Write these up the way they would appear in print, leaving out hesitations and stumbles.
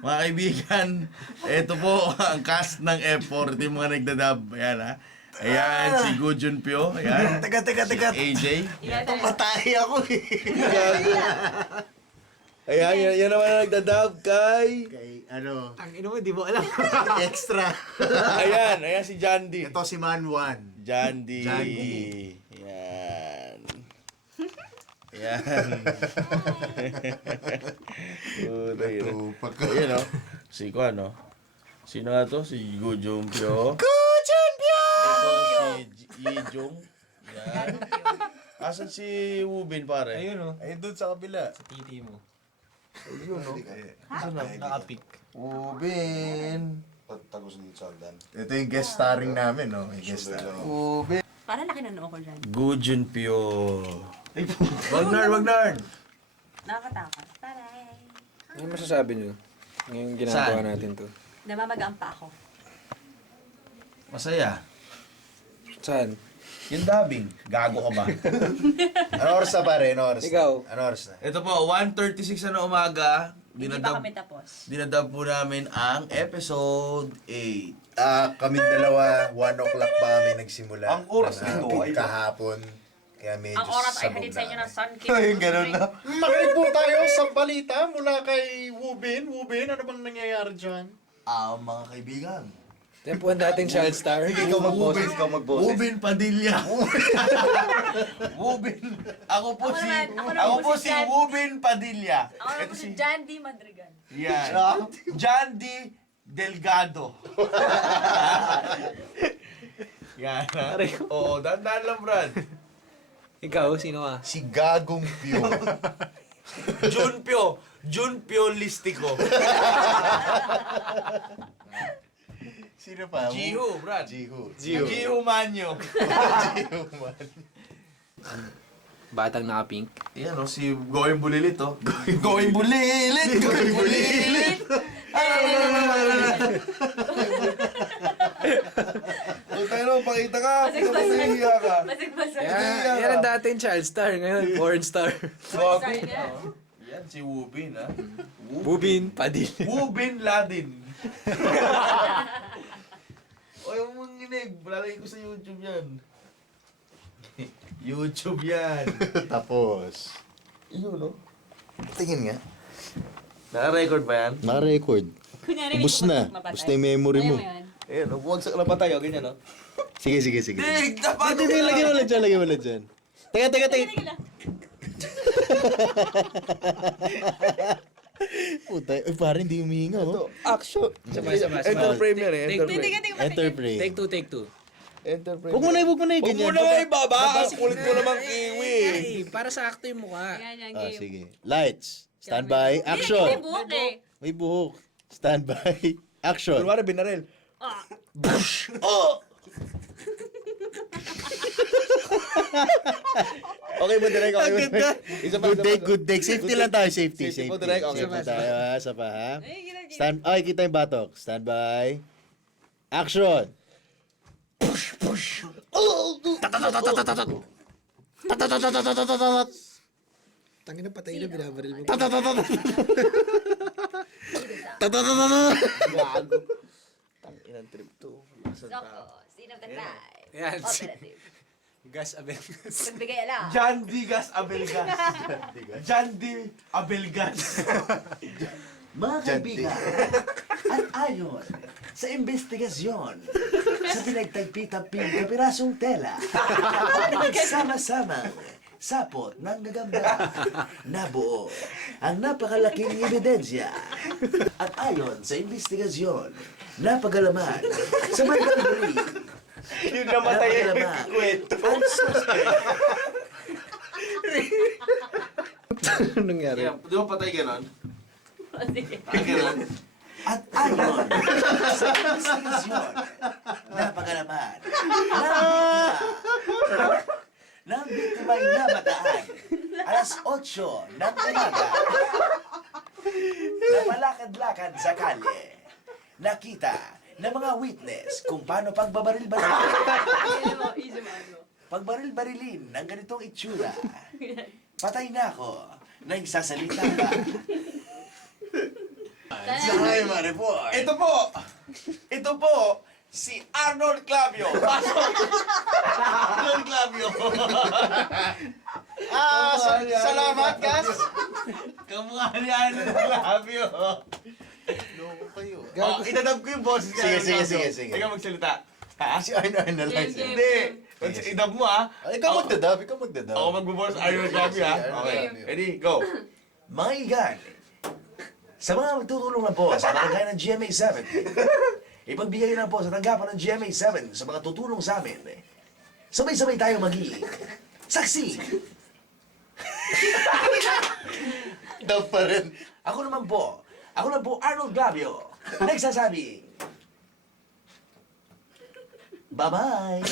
Mga kaibigan, ito po ang cast ng F4. Ito yung mga nagdadab. Ayan ha. Ayan, si Gu Junpyo. Ayan. Teka. Si AJ. Tumatay ako eh. Ayan, yan naman ang nagdadab kay... Kay ano, Ang ino mo, di mo alam. extra. Ayan si Jandy. Ito si Manwan. Jandy. Jandy. Ayan. Ayan. Natupak ka. Ayan o. Si Kwan o. Sino nga to? Si Gu Junpyo. Kuchenpyo! Ito si Yijong. Yan. Asan si Wubin pare? Ayun o. Ayun doon sa kabila. Sa titi mo. Ayun o. Ano? Nakapik. Wubin. Tagos ng Jordan. Ito yung guest starring namin, no? Yung guest starring. Wubin. Para laki ng noo ko dyan. Gu Junpyo. Wag nerd. Nakakatakot. Taray. Ano masasabi nyo? Ngayong ginagawa Saan? natin to. Namamagaan pa ako. Masaya. Saan? Yung dubbing. Gago ka ba? Ano oras na pare? Ano oras na? Ikaw. Ano oras na? Ito po, 1:36 na umaga. Hindi pa kami tapos. Dinadab po namin ang episode 8. Kaming dalawa, 1 o'clock pa kami nagsimula. Ang oras ng nito ay- kahapon. Kaya medyo Ang oras ay sabog hatid sa inyo na ng Sun King. Ay, ganun na. Makinig po tayo sa balita mula kay Wubin. Wubin, ano bang nangyayari dyan? Mga kaibigan. Tempuan natin child star. Ikaw mag-boses, ikaw mag-boses. Wubin Padilla. Wubin. Ako po Ako si naman, ako naman ako po po si si Jan. Wubin Padilla. Ako naman si Jandy Madrigal. Yan. Jandy Delgado. Yan. ha? Oo, dandan lang, Brad. Ikaw, sino ka? Si Gagong Pyo. Junpyo Listico. Sino pa? Jiho, Brad. Jiho. Jiho Manyo. Jiho man. Batang naka-pink. Yan o, si Going Bulilit o. Going Bulilit! Going Bulilit! Kung tayo naman, pakita ka. Pinapasahiya ka. Basag-basag. Yan ang dating child star. Ngayon, porn star. Gago. Sorry na. Yan, si Wubin ha. Bubin, Padilla. Wubin Ladin. O, yung mong inig. Lalagay ko sa YouTube yan. YouTube yan. Tapos. Yun o. Tingin nga. Naka-record ba yan? Naka-record. Kunyari, Ubus na. mapatay. Ubus na yung memory mo. Ayaw yan. Ayan o, buwagsak na pa tayo. Ganyan o. Sige. Dig! Dapat! Lagyan mo lang dyan, lagyan mo lang dyan. Teka. Sige lang. Puta, parang hindi humihinga, oh. Action! Sabay. Enter frame yan eh. Enter frame. Tingnan, Enter play. Take two. Enter frame. Huwag mo na, Huwag ganyan. mo na nga ibaba. Ang kulit mo namang kiwi. Ay, para sa akto yung mukha. Yan, Ah, game. sige. Lights. Standby. May Action. buhok eh. May buhok. Standby. Action. Kunwari binaril. Ah. Okay ba direct? Okay ba direct? Isa pa, isa pa. Good take. Safety lang tayo, safety. Safety po, direct. Okay. Safety tayo, ha? Isa pa, ha? Ay, gila. Ay, kita yung batok. Standby. Action. Tangin na patay na, binabaril mo. Gago. Tanginang trip to. Soko, scene of the crime. Yan, Operative. Gas Abengas. Pagbigay alam. Jandy Gas Abelgas. Jandy Abelgas. Mga kaibigan, at ayon sa investigasyon sa pinagtagpi-tagping kapirasong tela at nagsama-samang sapot ng gagamba, nabuo ang napakalaking ebidensya. At ayon sa investigasyon, napagalaman sa bandang huli, Yung namatay yung napagalaman kwento. ang suspect. Anong nangyari? Di ba patay ganon? Sige. Patay ganon? At ayon sa investigasyon, napagalaman ng biktima'y namataan alas 8 ng umaga na malakad-lakad sa kalye. Nakita ng mga witness kung paano pagbabaril-barilin. Easy mo. Pagbaril-barilin ng ganitong itsura. Patay na ako. Nagsasalita ka. Sana Ay, Maripor. Ito po, si Arnold Clavio. Pasok! Arnold Clavio. Salamat, Gas. Kamukha ni Arnold Clavio. Oh, itadab ko yung boses ni Arnold Sige, Clavio. sige. Ikaw magsalita. Ha? Si Arnold na lang. Game, Hindi. Idab mo ha. Ikaw magdadab, ikaw magdadab. Ako magbuboss Arnold Clavio ha. Okay. Ready? Go. Mga igan, sa mga magtutulong na po sa barangay ng GMA7, ipagbigay na po sa tanggapan ng GMA7 sa mga tutulong sa amin. Sabay-sabay tayo maging saksi. Daw pa rin. Ako naman po, Arnold Glavio, nagsasabi, bye-bye!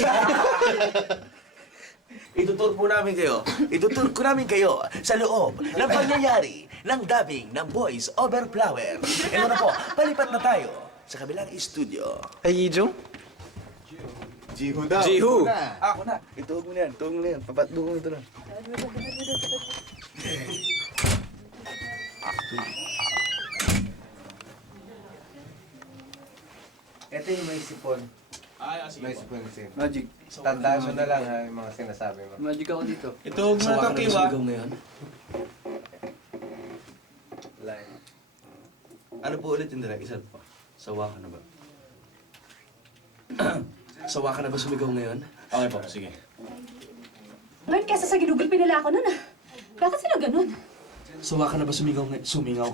Itutur ko namin kayo sa loob ng pangyayari ng dubbing ng Boys Over Flower. Ito na po, palipat na tayo sa kabilang studio. Ay, Ijo? Jihu daw. Jihu. Ako na. Ituog mo na yan. Papatugong ito lang. Ito yung may sipon. May sipon kasi. Magic. Tandaan mo na lang ha, yung mga sinasabi mo. Magic ako dito. Ito, huwag mo na itong kiwa. ngayon. Line. Ano po ulit yung direct? Isa po. Sawa ka na ba? Sawa ka na ba sumigaw ngayon? Okay po, sige. Ngayon, kesa sa ginugol, pinala ako nun ah. Bakit sila ganun? Sawa ka na ba sumigaw ngayon? Sumingaw.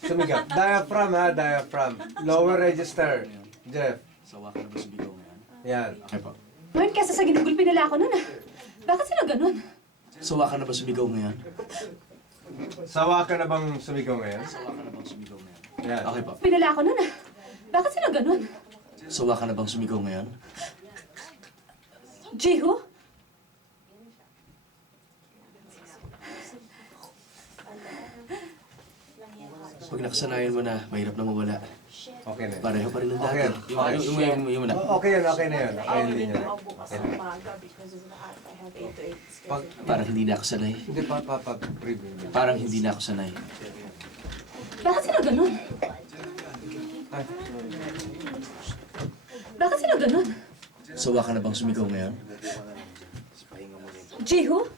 Sumigaw. Diaphragm ha, diaphragm. Lower register. Jeff. Sawa ka na ba sumigaw ngayon? Yan. Okay po. Ngayon, kesa sa ginugol, pinala ako nun ah. Bakit sila ganun? Sawa ka na ba sumigaw ngayon? Sawa ka na bang sumigaw ngayon? Sawa ka na bang sumigaw ngayon? Yan. Okay po. Pinala ako nun ah. Bakit sila ganun? Sawa ka na bang sumigaw ngayon? Jiho? Pag nakasanayan mo na, mahirap na mawala. Okay na. Pareho pa rin ng dati. Okay. Yung na. Okay yun, okay na yun. Okay din yun. Okay na. Pag, Parang hindi na ako sanay. hindi pa preview. Parang hindi na ako sanay. Bakit sila ganun? Ay, Bakit sila ganun? Sawa ka na bang sumigaw ngayon? Jiho?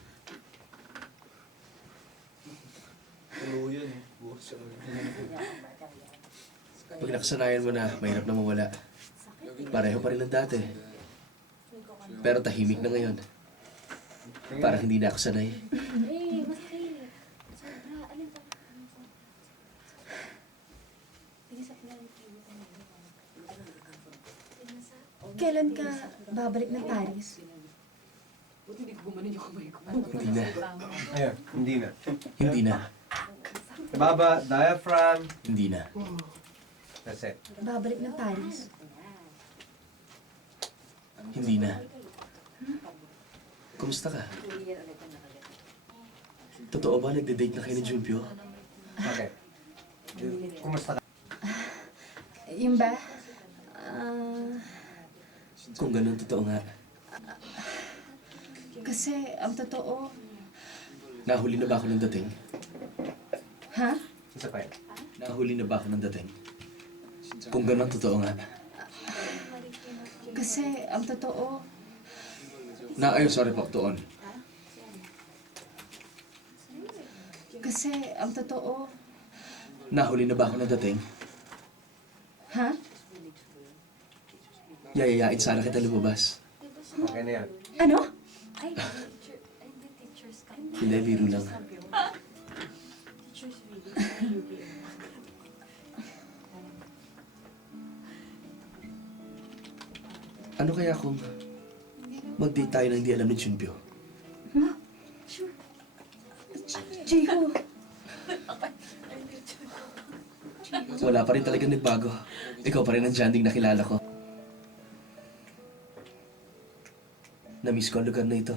Pag nakasanayan mo na, mahirap na mawala. Pareho pa rin ng dati. Pero tahimik na ngayon. Parang hindi na ako sanay. Kailan ka babalik ng Paris? Hindi na. ayun, hindi na. Hindi na. Baba, diaphragm. Hindi na. That's it. Babalik ng Paris? Hindi na. Kumusta ka? Totoo ba nagde-date na kayo ni Junpyo? Okay. Kumusta ka? Yung ba? Kung ganun, totoo nga. Kasi ang totoo... Nahuli na ba ako ng dating? Ha? Isa pa yun. Nahuli na ba ako ng dating? Kung ganun, totoo nga. Kasi ang totoo... Sorry po, tuon. Kasi ang totoo... Nahuli na ba ako ng dating? Ha? Yayayain sana kita lumabas. Okay na yan. Ano? Hindi, biro lang. Ano kaya kung mag-date tayo na hindi alam ni Junpyo? Jiho! Wala pa rin talaga nagbago. Ikaw pa rin ang Janding na kilala ko. Na-miss ko ang lugar na ito.